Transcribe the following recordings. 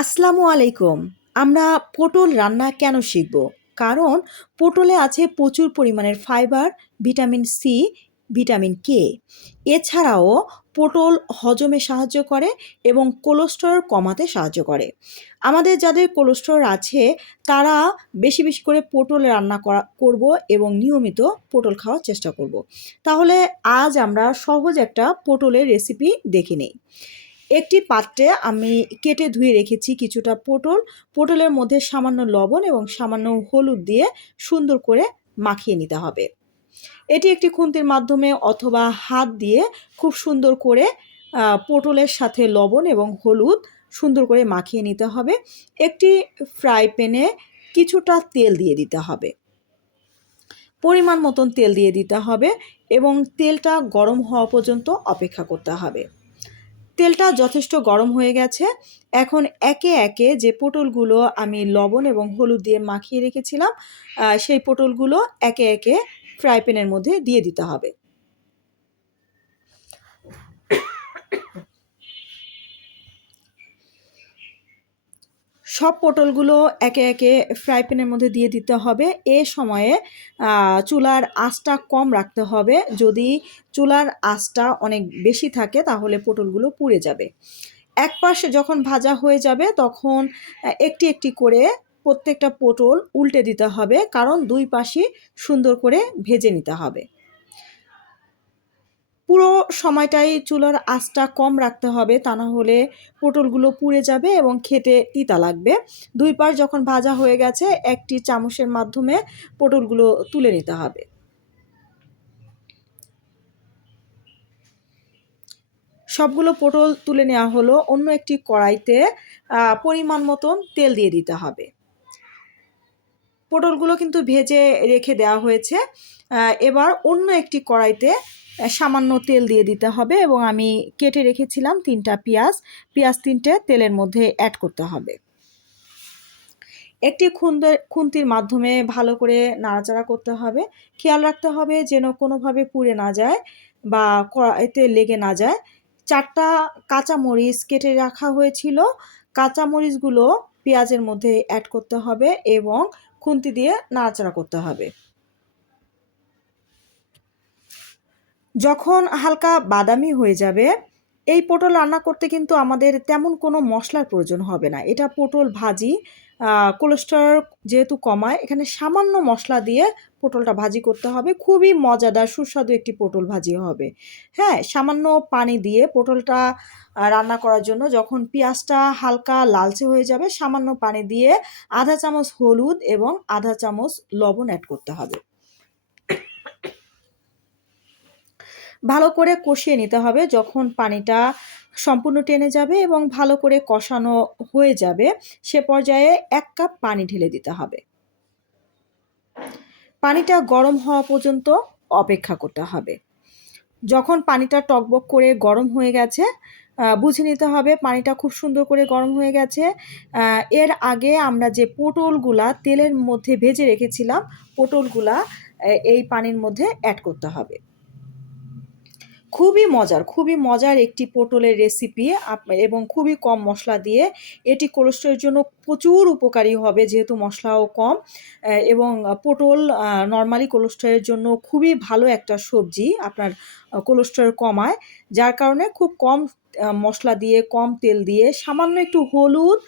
আসসালামু আলাইকুম। আমরা পটল রান্না কেন শিখব? কারণ পটলে আছে প্রচুর পরিমাণের fibre, vitamin C, vitamin K. এছাড়াও পটল হজমে সাহায্য করে এবং কোলেস্টেরল কমাতে সাহায্য করে। আমাদের যাদের কোলেস্টেরল আছে তারা বেশি বেশি করে পটল রান্না করব এবং নিয়মিত পটল খাওয়ার চেষ্টা করব। তাহলে আজ আমরা সহজ একটা পটলের রেসিপি দেখে নেই। একটি পাত্রে আমি কেটে ধুয়ে রেখেছি কিছুটা পটল। পটলের মধ্যে সামান্য লবণ এবং সামান্য হলুদ দিয়ে সুন্দর করে মাখিয়ে নিতে হবে। এটি একটি খুন্তির মাধ্যমে অথবা হাত দিয়ে খুব সুন্দর করে পটলের সাথে লবণ এবং হলুদ সুন্দর করে মাখিয়ে নিতে হবে। একটি ফ্রাই প্যানে কিছুটা তেল দিয়ে দিতে হবে, পরিমাণ মতন তেল দিয়ে দিতে হবে এবং তেলটা গরম হওয়া পর্যন্ত অপেক্ষা করতে হবে। তেলটা যথেষ্ট গরম হয়ে গেছে। এখন একে একে যে পটলগুলো আমি লবণ এবং হলুদ দিয়ে মাখিয়ে রেখেছিলাম সেই পটলগুলো একে একে ফ্রাই প্যানের মধ্যে দিয়ে দিতে হবে। সব পটলগুলো একে একে ফ্রাই প্যানের মধ্যে দিয়ে দিতে হবে। এ সময়ে চুলার আঁচটা কম রাখতে হবে। যদি চুলার আঁচটা অনেক বেশি থাকে তাহলে পটলগুলো পুড়ে যাবে। এক পাশ যখন ভাজা হয়ে যাবে তখন একটি একটি করে প্রত্যেকটা পটল উল্টে দিতে হবে, কারণ দুই পাশই সুন্দর করে ভেজে নিতে হবে। পুরো সময়টাই চুলার আঁচটা কম রাখতে হবে, তা না হলে পটলগুলো পুড়ে যাবে এবং খেতে তিতা লাগবে। দুই পাশ যখন ভাজা হয়ে গেছে একটি চামচের মাধ্যমে পটলগুলো তুলে নিতে হবে। সবগুলো পটল তুলে নেওয়া হলো। অন্য একটি কড়াইতে পরিমাণ মতন তেল দিয়ে দিতে হবে। পটলগুলো কিন্তু ভেজে রেখে দেওয়া হয়েছে। এবার অন্য একটি কড়াইতে সামান্য তেল দিয়ে দিতে হবে এবং আমি কেটে রেখেছিলাম 3টা পেঁয়াজ 3টে তেলের মধ্যে অ্যাড করতে হবে। একটি খুন্তির মাধ্যমে ভালো করে নাড়াচাড়া করতে হবে। খেয়াল রাখতে হবে যেন কোনোভাবে পুড়ে না যায় বা কড়াইতে লেগে না যায়। 4টা কাঁচামরিচ কেটে রাখা হয়েছিল। কাঁচামরিচগুলো পেঁয়াজের মধ্যে অ্যাড করতে হবে এবং খুন্তি দিয়ে নাড়াচাড়া করতে হবে। যখন হালকা বাদামি হয়ে যাবে, এই পটল রান্না করতে কিন্তু আমাদের তেমন কোনো মশলার প্রয়োজন হবে না। এটা পটল ভাজি, কোলেস্টেরল যেহেতু কমায়, এখানে সামান্য মশলা দিয়ে পটলটা ভাজি করতে হবে। খুবই মজাদার সুস্বাদু একটি পটল ভাজি হবে। হ্যাঁ, সামান্য পানি দিয়ে পটলটা রান্না করার জন্য যখন পেঁয়াজটা হালকা লালচে হয়ে যাবে, সামান্য পানি দিয়ে আধা চামচ হলুদ এবং আধা চামচ লবণ অ্যাড করতে হবে। ভালো করে কষিয়ে নিতে হবে। যখন পানিটা সম্পূর্ণ টেনে যাবে এবং ভালো করে কষানো হয়ে যাবে, সে পর্যায়ে 1 কাপ পানি ঢেলে দিতে হবে। পানিটা গরম হওয়া পর্যন্ত অপেক্ষা করতে হবে। যখন পানিটা টকবক করে গরম হয়ে গেছে, বুঝে নিতে হবে পানিটা খুব সুন্দর করে গরম হয়ে গেছে। এর আগে আমরা যে পটলগুলা তেলের মধ্যে ভেজে রেখেছিলাম, পটলগুলা এই পানির মধ্যে অ্যাড করতে হবে। খুবই মজার একটি পটলের রেসিপি এবং খুবই কম মশলা দিয়ে। এটি কোলেস্টেরলের জন্য প্রচুর উপকারী হবে যেহেতু মশলাও কম এবং পটল নরমালি কোলেস্টেরলের জন্য খুবই ভালো একটা সবজি, আপনার কোলেস্টেরল কমায়। যার কারণে খুব কম মশলা দিয়ে, কম তেল দিয়ে, সামান্য একটু হলুদ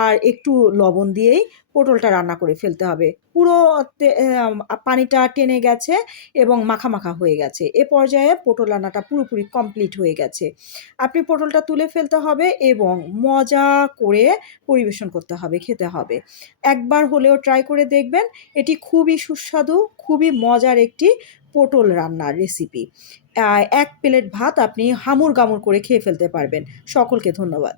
আর একটু লবণ দিয়েই পটলটা রান্না করে ফেলতে হবে। পুরো পানিটা টেনে গেছে এবং মাখা মাখা হয়ে গেছে। এ পর্যায়ে পটল রান্নাটা পুরোপুরি কমপ্লিট হয়ে গেছে। আপনি পটলটা তুলে ফেলতে হবে এবং মজা করে পরিবেশন করতে হবে, খেতে হবে। একবার হলেও ট্রাই করে দেখবেন। এটি খুবই সুস্বাদু, খুবই মজার একটি পটল রান্নার রেসিপি। 1 প্লেট ভাত আপনি হামুর গামুর করে খেয়ে ফেলতে পারবেন। সকলকে ধন্যবাদ।